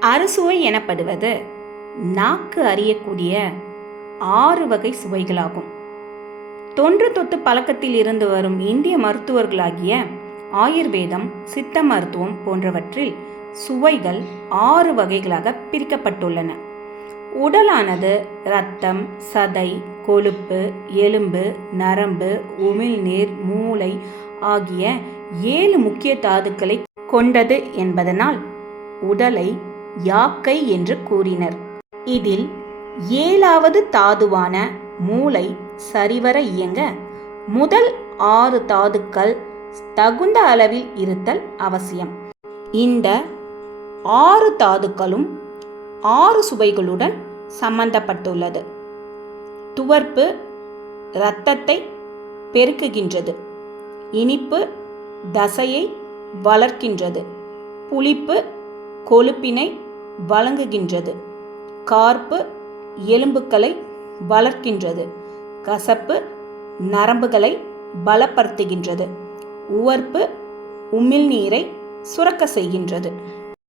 அறுசுவை எனப்படுவது நாக்கு அறியக்கூடிய ஆறு வகை சுவைகளாகும். தொன்று தொத்து பழக்கத்தில் இருந்து வரும் இந்திய மருத்துவர்களாகிய ஆயுர்வேதம் சித்த மருத்துவம் போன்றவற்றில் சுவைகள் ஆறு வகைகளாக பிரிக்கப்பட்டுள்ளன. உடலானது இரத்தம் சதை கொழுப்பு எலும்பு நரம்பு உமிழ்நீர் மூளை ஆகிய ஏழு முக்கிய தாதுக்களை கொண்டது என்பதனால் உடலை யாக்கை என்று கூறினர். இதில் ஏழாவது தாதுவான மூளை சரிவர இயங்க முதல் ஆறு தாதுக்கள் தகுந்த அளவில் இருத்தல் அவசியம். இந்த ஆறு தாதுக்களும் ஆறு சுவைகளுடன் சம்பந்தப்பட்டுள்ளது. துவர்ப்பு இரத்தத்தை பெருக்குகின்றது. இனிப்பு தசையை வளர்க்கின்றது. புளிப்பு கொழுப்பினை வழங்குகின்றது. கார்ப்பு எலும்புகளை வளர்க்கின்றது. கசப்பு நரம்புகளை பலப்படுத்துகின்றது. உவர்ப்பு உமிழ்நீரை சுரக்க செய்கின்றது.